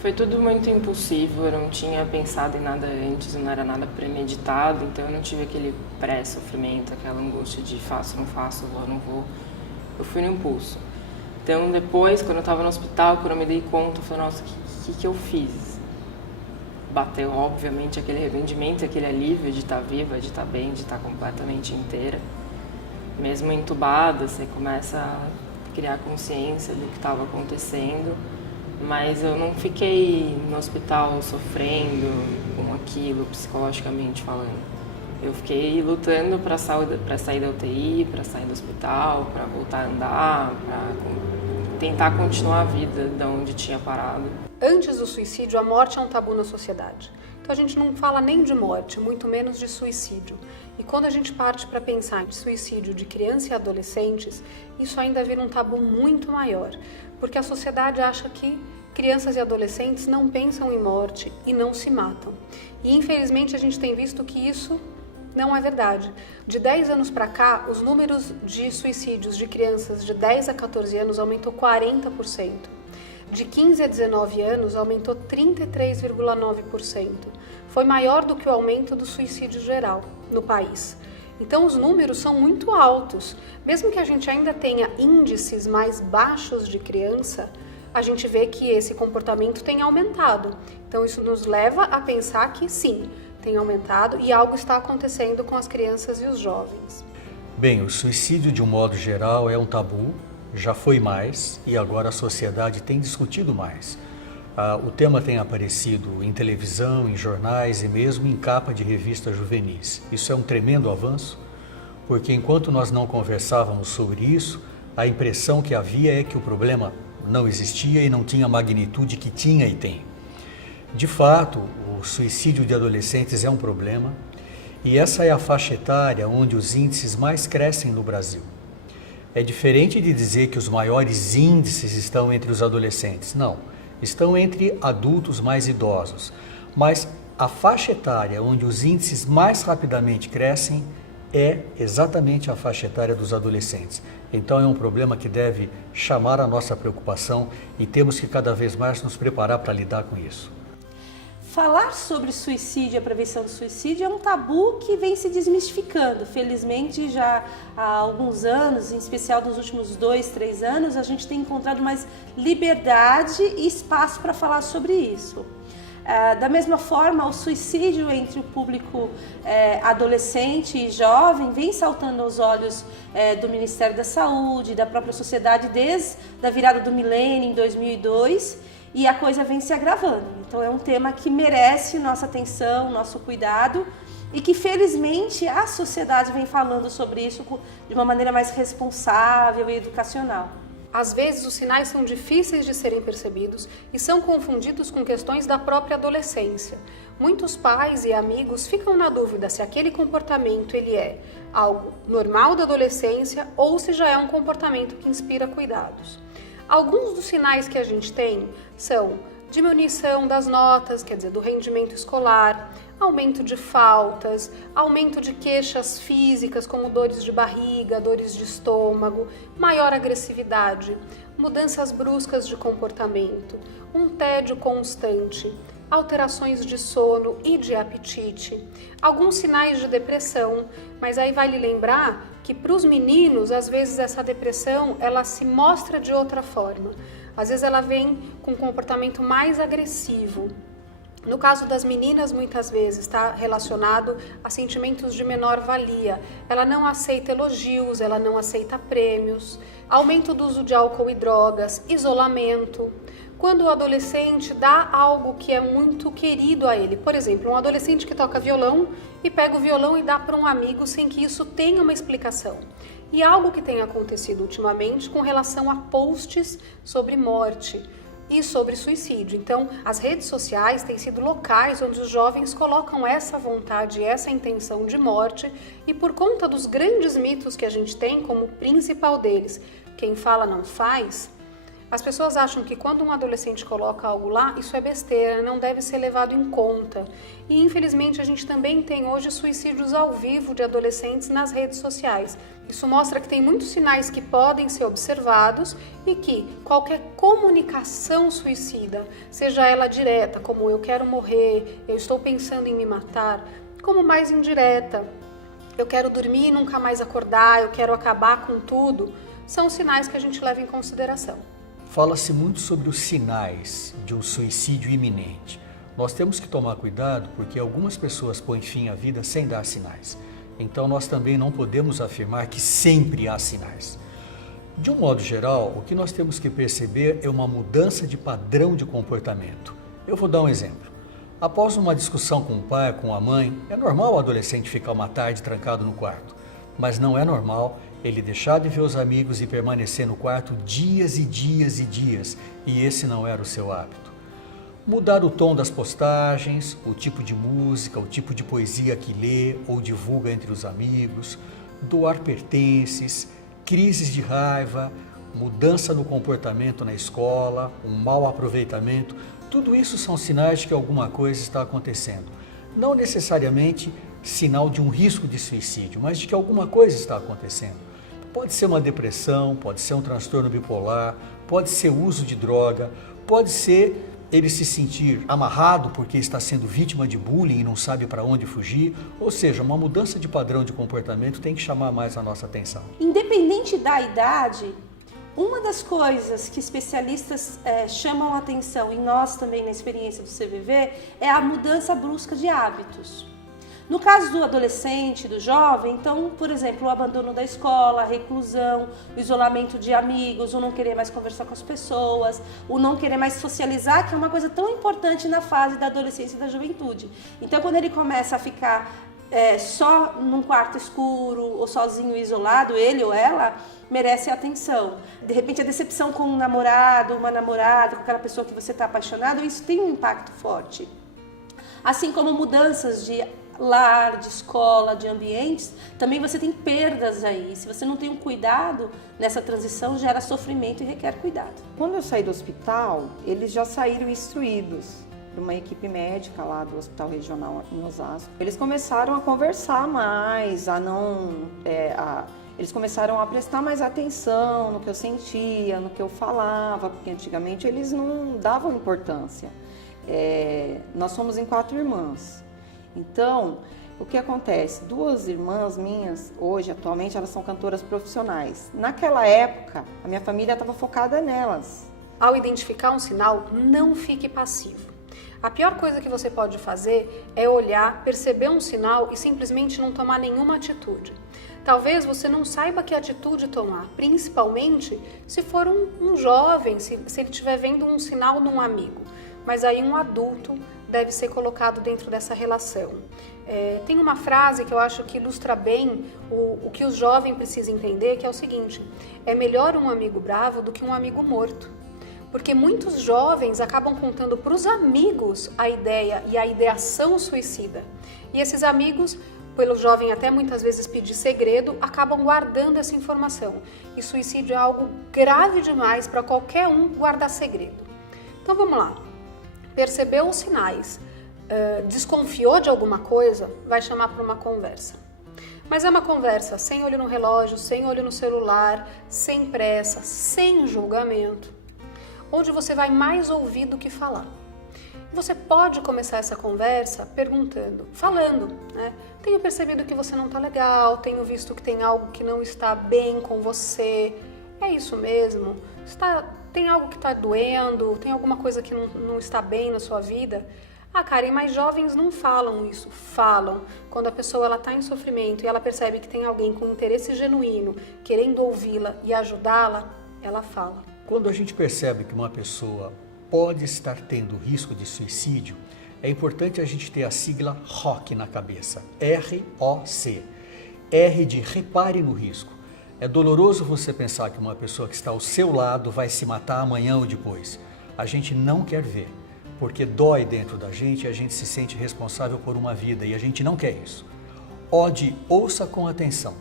Foi tudo muito impulsivo, eu não tinha pensado em nada antes, não era nada premeditado, então eu não tive aquele pré-sofrimento, aquela angústia de faço, não faço, vou, não vou. Eu fui no impulso. Então depois, quando eu estava no hospital, quando eu me dei conta, eu falei, nossa, o que eu fiz? Bateu, obviamente, aquele arrependimento, aquele alívio de estar viva, de estar bem, de estar completamente inteira. Mesmo entubada, você começa a criar consciência do que estava acontecendo. Mas eu não fiquei no hospital sofrendo com aquilo, psicologicamente falando. Eu fiquei lutando para sair da UTI, para sair do hospital, para voltar a andar, para tentar continuar a vida de onde tinha parado. Antes do suicídio, a morte é um tabu na sociedade. Então a gente não fala nem de morte, muito menos de suicídio. E quando a gente parte para pensar em suicídio de crianças e adolescentes, isso ainda vira um tabu muito maior, porque a sociedade acha que crianças e adolescentes não pensam em morte e não se matam. E infelizmente a gente tem visto que isso não é verdade. De 10 anos para cá, os números de suicídios de crianças de 10 a 14 anos aumentou 40%. De 15 a 19 anos, aumentou 33,9%. Foi maior do que o aumento do suicídio geral no país. Então, os números são muito altos. Mesmo que a gente ainda tenha índices mais baixos de criança, a gente vê que esse comportamento tem aumentado. Então, isso nos leva a pensar que sim, tem aumentado e algo está acontecendo com as crianças e os jovens. Bem, o suicídio, de um modo geral, é um tabu. Já foi mais e agora a sociedade tem discutido mais. O tema tem aparecido em televisão, em jornais e mesmo em capa de revistas juvenis. Isso é um tremendo avanço, porque enquanto nós não conversávamos sobre isso, a impressão que havia é que o problema não existia e não tinha a magnitude que tinha e tem. De fato, o suicídio de adolescentes é um problema e essa é a faixa etária onde os índices mais crescem no Brasil. É diferente de dizer que os maiores índices estão entre os adolescentes. Não, estão entre adultos mais idosos. Mas a faixa etária onde os índices mais rapidamente crescem é exatamente a faixa etária dos adolescentes. Então é um problema que deve chamar a nossa preocupação e temos que cada vez mais nos preparar para lidar com isso. Falar sobre suicídio e a prevenção do suicídio é um tabu que vem se desmistificando. Felizmente, já há alguns anos, em especial nos últimos 2, 3 anos, a gente tem encontrado mais liberdade e espaço para falar sobre isso. Da mesma forma, o suicídio entre o público adolescente e jovem vem saltando aos olhos do Ministério da Saúde, da própria sociedade, desde a virada do milênio em 2002, e a coisa vem se agravando. Então é um tema que merece nossa atenção, nosso cuidado e que felizmente a sociedade vem falando sobre isso de uma maneira mais responsável e educacional. Às vezes os sinais são difíceis de serem percebidos e são confundidos com questões da própria adolescência. Muitos pais e amigos ficam na dúvida se aquele comportamento ele é algo normal da adolescência ou se já é um comportamento que inspira cuidados. Alguns dos sinais que a gente tem são diminuição das notas, quer dizer, do rendimento escolar, aumento de faltas, aumento de queixas físicas como dores de barriga, dores de estômago, maior agressividade, mudanças bruscas de comportamento, um tédio constante, alterações de sono e de apetite, alguns sinais de depressão, mas aí vale lembrar que para os meninos, às vezes essa depressão, ela se mostra de outra forma. Às vezes ela vem com um comportamento mais agressivo. No caso das meninas, muitas vezes está relacionado a sentimentos de menor valia. Ela não aceita elogios, ela não aceita prêmios, aumento do uso de álcool e drogas, isolamento. Quando o adolescente dá algo que é muito querido a ele, por exemplo, um adolescente que toca violão e pega o violão e dá para um amigo sem que isso tenha uma explicação. E algo que tem acontecido ultimamente com relação a posts sobre morte e sobre suicídio. Então, as redes sociais têm sido locais onde os jovens colocam essa vontade, essa intenção de morte e por conta dos grandes mitos que a gente tem, como o principal deles, quem fala não faz, As pessoas acham que quando um adolescente coloca algo lá, isso é besteira, não deve ser levado em conta. E infelizmente a gente também tem hoje suicídios ao vivo de adolescentes nas redes sociais. Isso mostra que tem muitos sinais que podem ser observados e que qualquer comunicação suicida, seja ela direta, como eu quero morrer, eu estou pensando em me matar, como mais indireta, eu quero dormir e nunca mais acordar, eu quero acabar com tudo, são sinais que a gente leva em consideração. Fala-se muito sobre os sinais de um suicídio iminente. Nós temos que tomar cuidado porque algumas pessoas põem fim à vida sem dar sinais. Então nós também não podemos afirmar que sempre há sinais. De um modo geral, o que nós temos que perceber é uma mudança de padrão de comportamento. Eu vou dar um exemplo. Após uma discussão com o pai, com a mãe, é normal o adolescente ficar uma tarde trancado no quarto, mas não é normal ele deixar de ver os amigos e permanecer no quarto dias e dias e dias, e esse não era o seu hábito. Mudar o tom das postagens, o tipo de música, o tipo de poesia que lê ou divulga entre os amigos, doar pertences, crises de raiva, mudança no comportamento na escola, um mau aproveitamento, tudo isso são sinais de que alguma coisa está acontecendo. Não necessariamente sinal de um risco de suicídio, mas de que alguma coisa está acontecendo. Pode ser uma depressão, pode ser um transtorno bipolar, pode ser uso de droga, pode ser ele se sentir amarrado porque está sendo vítima de bullying e não sabe para onde fugir. Ou seja, uma mudança de padrão de comportamento tem que chamar mais a nossa atenção. Independente da idade, uma das coisas que especialistas chamam a atenção, e nós também na experiência do CVV, é a mudança brusca de hábitos. No caso do adolescente, do jovem, então, por exemplo, o abandono da escola, a reclusão, o isolamento de amigos, o não querer mais conversar com as pessoas, o não querer mais socializar, que é uma coisa tão importante na fase da adolescência e da juventude. Então, quando ele começa a ficar só num quarto escuro ou sozinho e isolado, ele ou ela merece atenção. De repente, a decepção com um namorado, uma namorada, com aquela pessoa que você está apaixonado, isso tem um impacto forte. Assim como mudanças de lar, de escola, de ambientes, também você tem perdas aí. Se você não tem um cuidado nessa transição, gera sofrimento e requer cuidado. Quando eu saí do hospital, eles já saíram instruídos por uma equipe médica lá do Hospital Regional em Osasco. Eles começaram a conversar mais, eles começaram a prestar mais atenção no que eu sentia, no que eu falava, porque antigamente eles não davam importância. Nós somos em 4 irmãs. Então, o que acontece? 2 irmãs minhas, hoje, atualmente, elas são cantoras profissionais. Naquela época, a minha família estava focada nelas. Ao identificar um sinal, não fique passivo. A pior coisa que você pode fazer é olhar, perceber um sinal e simplesmente não tomar nenhuma atitude. Talvez você não saiba que atitude tomar, principalmente se for um jovem, se ele estiver vendo um sinal num amigo. Mas aí um adulto deve ser colocado dentro dessa relação. Tem uma frase que eu acho que ilustra bem o que o jovem precisa entender, que é o seguinte: é melhor um amigo bravo do que um amigo morto. Porque muitos jovens acabam contando para os amigos a ideia e a ideação suicida. E esses amigos, pelo jovem até muitas vezes pedir segredo, acabam guardando essa informação. E suicídio é algo grave demais para qualquer um guardar segredo. Então vamos lá. Percebeu os sinais, desconfiou de alguma coisa, vai chamar para uma conversa. Mas é uma conversa sem olho no relógio, sem olho no celular, sem pressa, sem julgamento, onde você vai mais ouvir do que falar. Você pode começar essa conversa falando, né? Tenho percebido que você não está legal, tenho visto que tem algo que não está bem com você. É isso mesmo? Tem algo que está doendo? Tem alguma coisa que não está bem na sua vida? Karen, mas jovens não falam isso. Falam. Quando a pessoa está em sofrimento e ela percebe que tem alguém com interesse genuíno, querendo ouvi-la e ajudá-la, ela fala. Quando a gente percebe que uma pessoa pode estar tendo risco de suicídio, é importante a gente ter a sigla ROC na cabeça. R-O-C. R de repare no risco. É doloroso você pensar que uma pessoa que está ao seu lado vai se matar amanhã ou depois. A gente não quer ver, porque dói dentro da gente e a gente se sente responsável por uma vida e a gente não quer isso. O de ouça com atenção.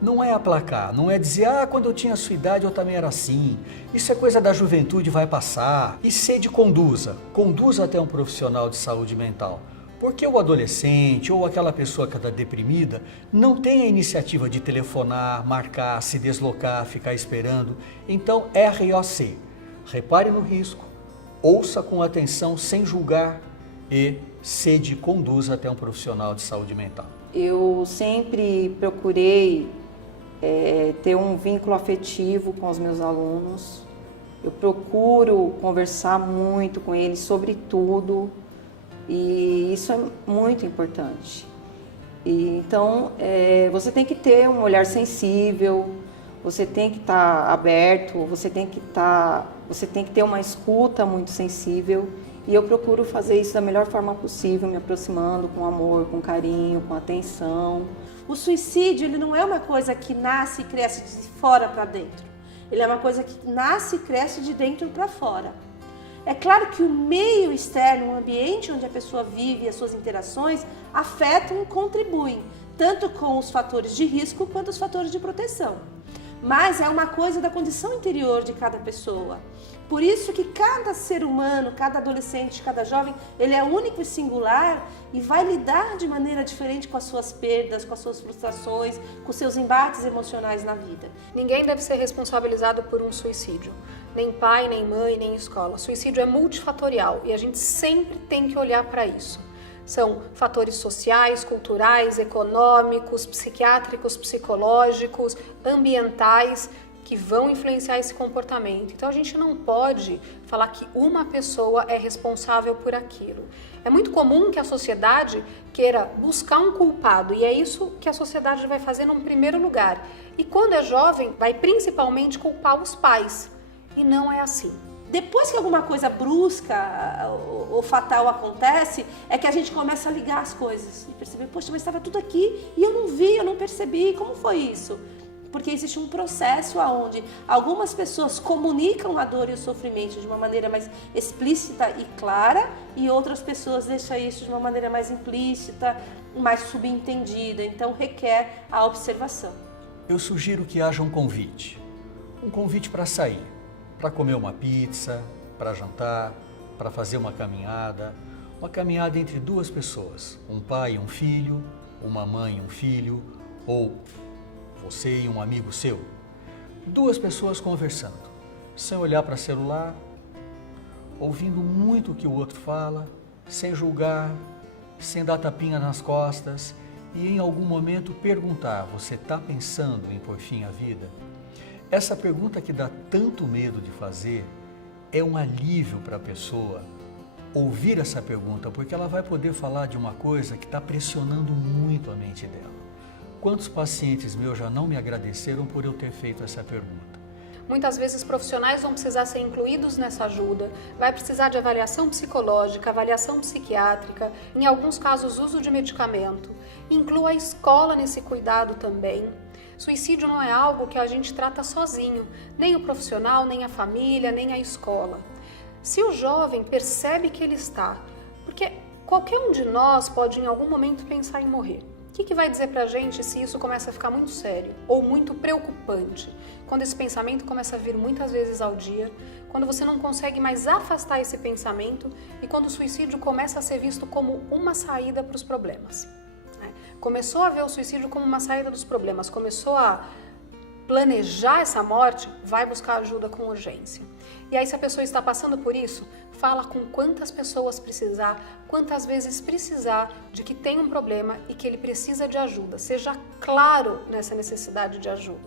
não é aplacar, não é dizer, quando eu tinha a sua idade eu também era assim. Isso é coisa da juventude, vai passar. E sede conduza até um profissional de saúde mental. Porque o adolescente ou aquela pessoa que está deprimida não tem a iniciativa de telefonar, marcar, se deslocar, ficar esperando. Então, ROC, repare no risco, ouça com atenção, sem julgar e sede conduza até um profissional de saúde mental. Eu sempre procurei ter um vínculo afetivo com os meus alunos. Eu procuro conversar muito com eles sobre tudo e isso é muito importante. Então, você tem que ter um olhar sensível, você tem que estar aberto, você tem que ter uma escuta muito sensível. E eu procuro fazer isso da melhor forma possível, me aproximando com amor, com carinho, com atenção. O suicídio, ele não é uma coisa que nasce e cresce de fora para dentro. Ele é uma coisa que nasce e cresce de dentro para fora. É claro que o meio externo, o ambiente onde a pessoa vive e as suas interações afetam e contribuem, tanto com os fatores de risco quanto os fatores de proteção. Mas é uma coisa da condição interior de cada pessoa. Por isso que cada ser humano, cada adolescente, cada jovem, ele é único e singular e vai lidar de maneira diferente com as suas perdas, com as suas frustrações, com seus embates emocionais na vida. Ninguém deve ser responsabilizado por um suicídio. Nem pai, nem mãe, nem escola. Suicídio é multifatorial e a gente sempre tem que olhar para isso. São fatores sociais, culturais, econômicos, psiquiátricos, psicológicos, ambientais que vão influenciar esse comportamento. Então a gente não pode falar que uma pessoa é responsável por aquilo. É muito comum que a sociedade queira buscar um culpado e é isso que a sociedade vai fazer num primeiro lugar. E quando é jovem, vai principalmente culpar os pais. E não é assim. Depois que alguma coisa brusca ou fatal acontece, é que a gente começa a ligar as coisas e perceber, poxa, mas estava tudo aqui e eu não vi, eu não percebi, como foi isso? Porque existe um processo onde algumas pessoas comunicam a dor e o sofrimento de uma maneira mais explícita e clara e outras pessoas deixam isso de uma maneira mais implícita, mais subentendida, então requer a observação. Eu sugiro que haja um convite para sair, para comer uma pizza, para jantar, para fazer uma caminhada entre duas pessoas, um pai e um filho, uma mãe e um filho, ou você e um amigo seu. Duas pessoas conversando, sem olhar para celular, ouvindo muito o que o outro fala, sem julgar, sem dar tapinha nas costas e em algum momento perguntar, você está pensando em pôr fim à vida? Essa pergunta que dá tanto medo de fazer é um alívio para a pessoa ouvir essa pergunta, porque ela vai poder falar de uma coisa que está pressionando muito a mente dela. Quantos pacientes meus já não me agradeceram por eu ter feito essa pergunta? Muitas vezes profissionais vão precisar ser incluídos nessa ajuda, vai precisar de avaliação psicológica, avaliação psiquiátrica, em alguns casos uso de medicamento. Inclua a escola nesse cuidado também. Suicídio não é algo que a gente trata sozinho, nem o profissional, nem a família, nem a escola. Se o jovem percebe que ele está, porque qualquer um de nós pode em algum momento pensar em morrer. O que vai dizer pra gente se isso começa a ficar muito sério ou muito preocupante? Quando esse pensamento começa a vir muitas vezes ao dia, quando você não consegue mais afastar esse pensamento e quando o suicídio começa a ser visto como uma saída para os problemas. Começou a ver o suicídio como uma saída dos problemas, começou a planejar essa morte, vai buscar ajuda com urgência. E aí, se a pessoa está passando por isso, fala com quantas pessoas precisar, quantas vezes precisar de que tem um problema e que ele precisa de ajuda. Seja claro nessa necessidade de ajuda.